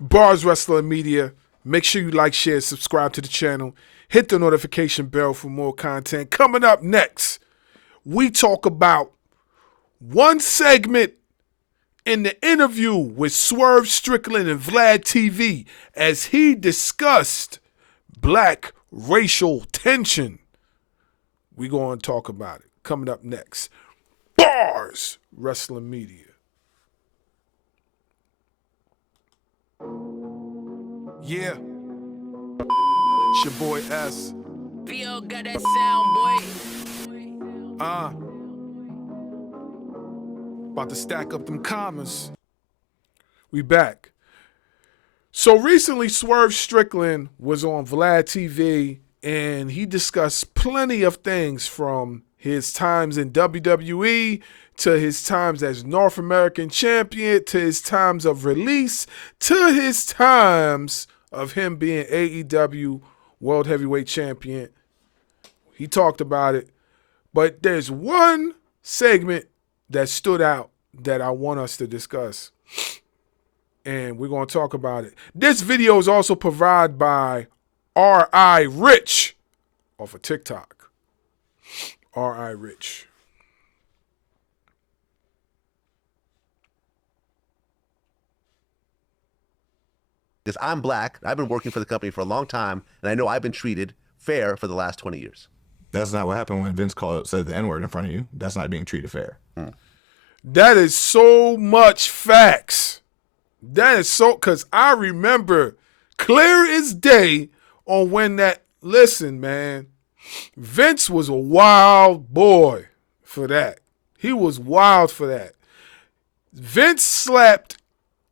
BARZ Wrestling Media. Make sure you like, share, subscribe to the channel. Hit the notification bell for more content. Coming up next, we talk about one segment in the interview with Swerve, Strickland, and Vlad TV as he discussed black racial tension. We going to talk about it. Coming up next, BARZ Wrestling Media. Yeah, it's your boy S. P.O. got that sound, boy. About to stack up them commas. We back. So recently, Swerve Strickland was on Vlad TV, and he discussed plenty of things from his times in WWE to his times as North American champion to his times of release to his times of him being AEW World Heavyweight Champion. He talked about it. But there's one segment that stood out that I want us to discuss. And we're going to talk about it. This video is also provided by R.I. Rich off of TikTok. R.I. Rich. Because I'm black, I've been working for the company for a long time, and I know I've been treated fair for the last 20 years. That's not what happened when Vince said the N-word in front of you. That's not being treated fair. That is so much facts. That is so, because I remember clear as day on when that, listen, man, Vince was a wild boy for that. He was wild for that. Vince slapped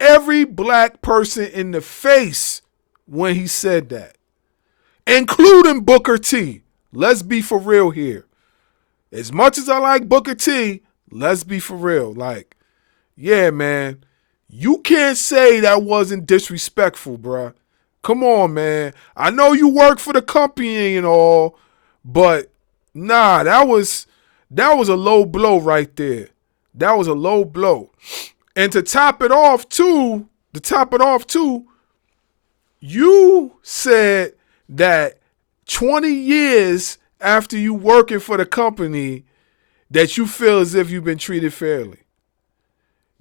every black person in the face when he said that, including Booker T. Let's be for real here. As much as I like Booker T, let's be for real. Like, yeah, man, you can't say that wasn't disrespectful, bruh. Come on, man. I know you work for the company and all, but nah, that was a low blow right there. That was a low blow. And to top it off too, you said that 20 years after you working for the company that you feel as if you've been treated fairly.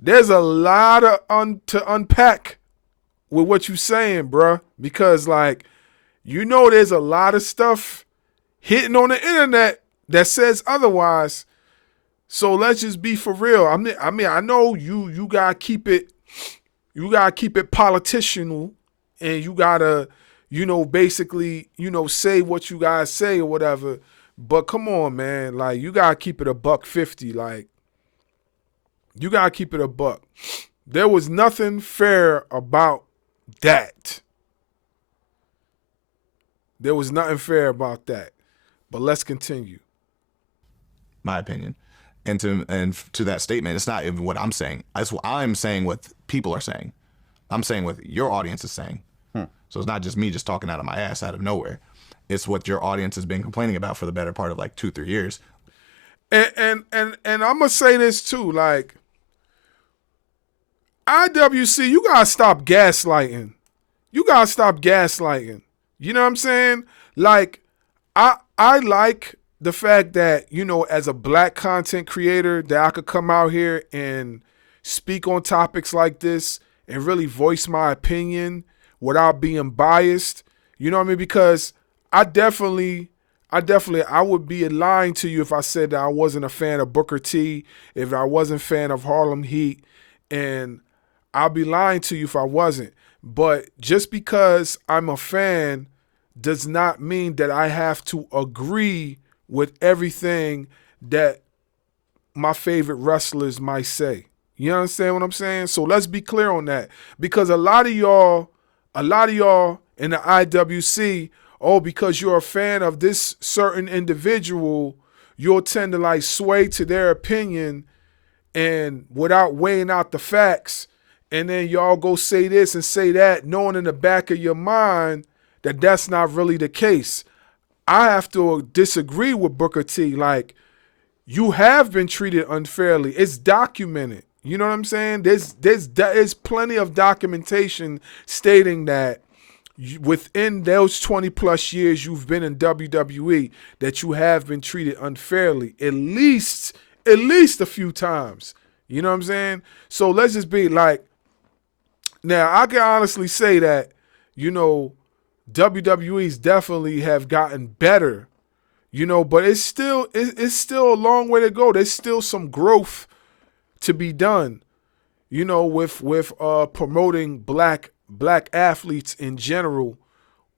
There's a lot of to unpack with what you're saying, bruh, because like, you know, there's a lot of stuff hitting on the internet that says otherwise. So let's just be for real. I mean, I know you gotta keep it politicianal, and you gotta, basically, say what you guys say or whatever. But come on, man, like, you gotta keep it $150. Like, you gotta keep it $100. There was nothing fair about that. There was nothing fair about that. But let's continue. My opinion. And to that statement, it's not even what I'm saying. I'm saying what people are saying. I'm saying what your audience is saying. So it's not just me just talking out of my ass out of nowhere. It's what your audience has been complaining about for the better part of like 2-3 years. And I'm gonna say this too, like, IWC, you gotta stop gaslighting. You gotta stop gaslighting. You know what I'm saying? Like, I like the fact that, as a black content creator, that I could come out here and speak on topics like this and really voice my opinion without being biased. You know what I mean? Because I would be lying to you if I said that I wasn't a fan of Booker T, if I wasn't a fan of Harlem Heat, and I'll be lying to you if I wasn't. But just because I'm a fan does not mean that I have to agree with everything that my favorite wrestlers might say. You understand what I'm saying? So let's be clear on that. Because a lot of y'all in the IWC, because you're a fan of this certain individual, you'll tend to like sway to their opinion and without weighing out the facts. And then y'all go say this and say that, knowing in the back of your mind that that's not really the case. I have to disagree with Booker T. Like, you have been treated unfairly. It's documented. You know what I'm saying? There's plenty of documentation stating that within those 20 plus years you've been in WWE that you have been treated unfairly at least a few times. You know what I'm saying? So let's just be like, now I can honestly say that, you know, WWE's definitely have gotten better, you know, but it's still a long way to go. There's still some growth to be done, you know, with promoting black athletes in general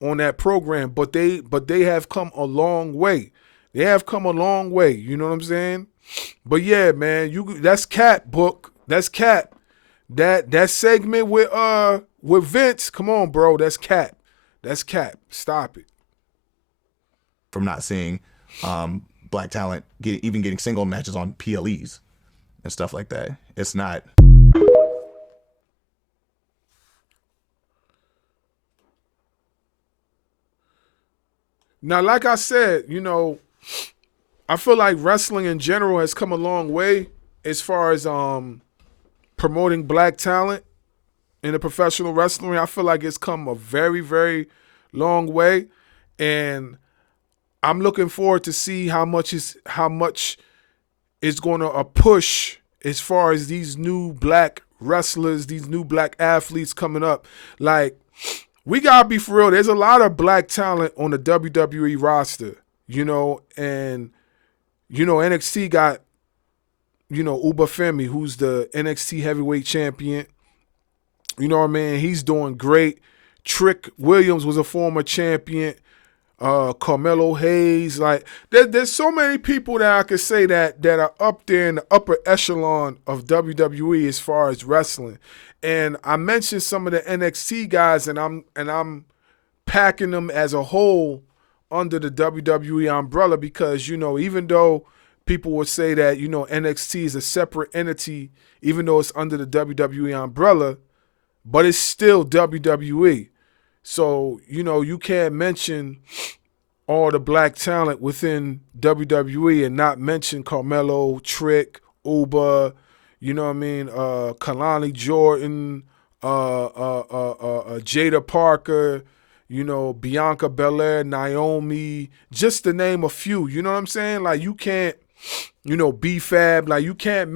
on that program. But they have come a long way. They have come a long way. You know what I'm saying? But yeah, man, that's Cap book. That's Cap. That segment with Vince. Come on, bro. That's Cap. That's Cap. Stop it. From not seeing black talent getting single matches on PLEs and stuff like that. It's not. Now, like I said, you know, I feel like wrestling in general has come a long way as far as promoting black talent in the professional wrestling. I feel like it's come a very, very long way, and I'm looking forward to see how much is going to push as far as these new black wrestlers, these new black athletes coming up. Like, we gotta be for real. There's a lot of black talent on the WWE roster, you know, and you know NXT got, you know, Uba Femi, who's the NXT heavyweight champion. You know what I mean? He's doing great. Trick Williams was a former champion. Carmelo Hayes, like there's so many people that I could say that are up there in the upper echelon of WWE as far as wrestling. And I mentioned some of the NXT guys, and I'm packing them as a whole under the WWE umbrella because, you know, even though people would say that, you know, NXT is a separate entity, even though it's under the WWE umbrella, but it's still WWE. So, you know, you can't mention all the black talent within WWE and not mention Carmelo, Trick, Uba, you know what I mean, Kalani Jordan, Jada Parker, you know, Bianca Belair, Naomi, just to name a few. You know what I'm saying? Like, you can't, you know, B-Fab, like you can't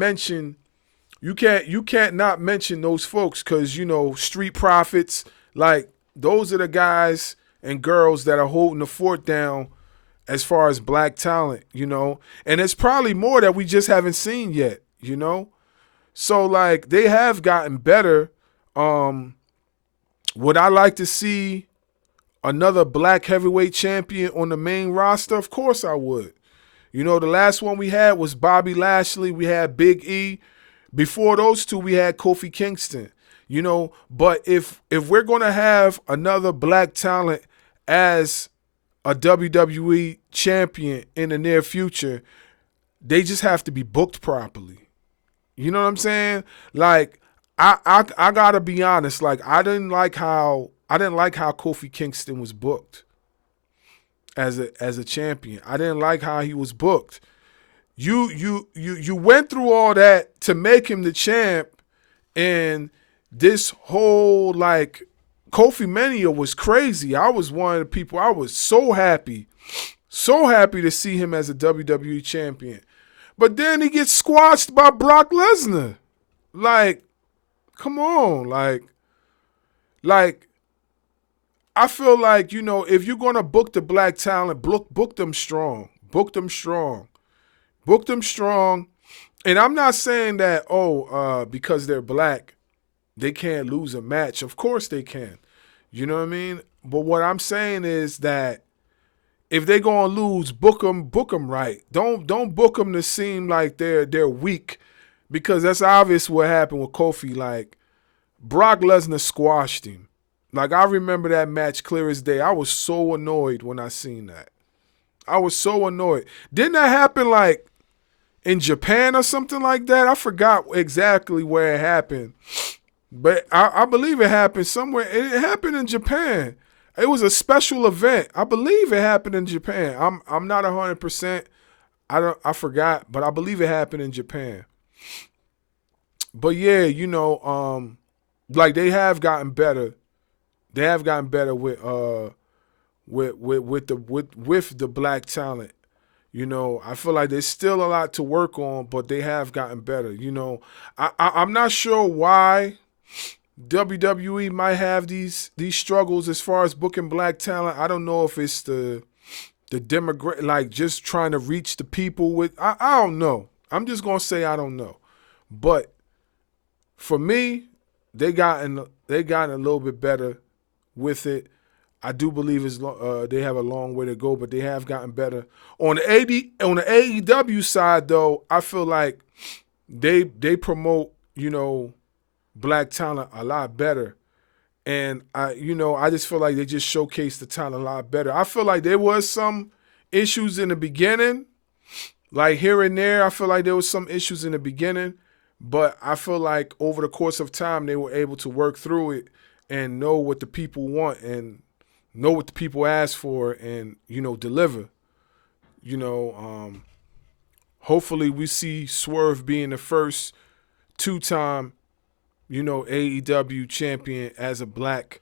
not mention those folks because, you know, Street Profits, like those are the guys and girls that are holding the fort down as far as black talent, you know. And it's probably more that we just haven't seen yet, you know. So, like, they have gotten better. Would I like to see another black heavyweight champion on the main roster? Of course I would. You know, the last one we had was Bobby Lashley. We had Big E. Before those two, we had Kofi Kingston. You know, but if we're going to have another black talent as a WWE champion in the near future, they just have to be booked properly. You know what I'm saying? Like, I gotta be honest. Like, I didn't like how Kofi Kingston was booked as a champion. I didn't like how he was booked. You went through all that to make him the champ, and this whole, like, Kofi Mania was crazy. I was one of the people, I was so happy to see him as a WWE champion. But then he gets squashed by Brock Lesnar. Like, come on. Like, I feel like, you know, if you're going to book the black talent, book them strong. Book them strong. Book them strong. And I'm not saying that, because they're black, they can't lose a match. Of course they can. You know what I mean? But what I'm saying is that if they're going to lose, book them right. Don't book them to seem like they're weak, because that's obvious what happened with Kofi. Like, Brock Lesnar squashed him. Like, I remember that match clear as day. I was so annoyed when I seen that. I was so annoyed. Didn't that happen, like, in Japan or something like that? I forgot exactly where it happened. But I believe it happened somewhere. It happened in Japan. It was a special event. I believe it happened in Japan. I'm not 100%. I forgot, but I believe it happened in Japan. But yeah, like they have gotten better. They have gotten better with the black talent. I feel like there's still a lot to work on, but they have gotten better. I'm not sure why WWE might have these struggles as far as booking black talent. I don't know if it's the demographic, like just trying to reach the people with. I don't know. I'm just gonna say I don't know, but for me, they gotten a little bit better with it. I do believe they have a long way to go, but they have gotten better. On the AEW side, though, I feel like they promote black talent a lot better, and I just feel like they just showcase the talent a lot better. I feel like there was some issues in the beginning, like here and there. I feel like there was some issues in the beginning, but I feel like over the course of time they were able to work through it and know what the people want and know what the people ask for and deliver. Hopefully we see Swerve being the first two-time AEW champion as a black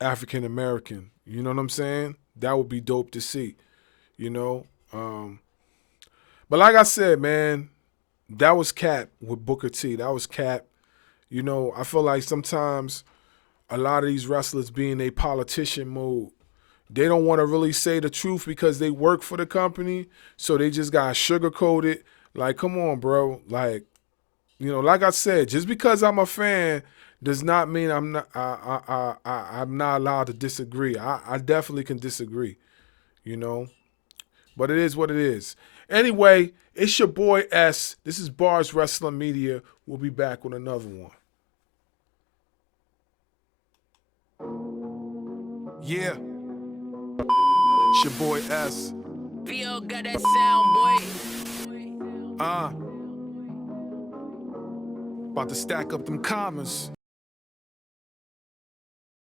African American. You know what I'm saying? That would be dope to see. But like I said, man, that was cap with Booker T. That was cap. I feel like sometimes a lot of these wrestlers be in a politician mode. They don't want to really say the truth because they work for the company, so they just got sugarcoated. Like, come on, bro. Like, like I said, just because I'm a fan does not mean I'm not allowed to disagree. I definitely can disagree, but it is what it is. Anyway, it's your boy S. This is BARZ Wrestling Media. We'll be back with another one. Yeah. It's your boy S. VO got that sound, boy. About to stack up them commas.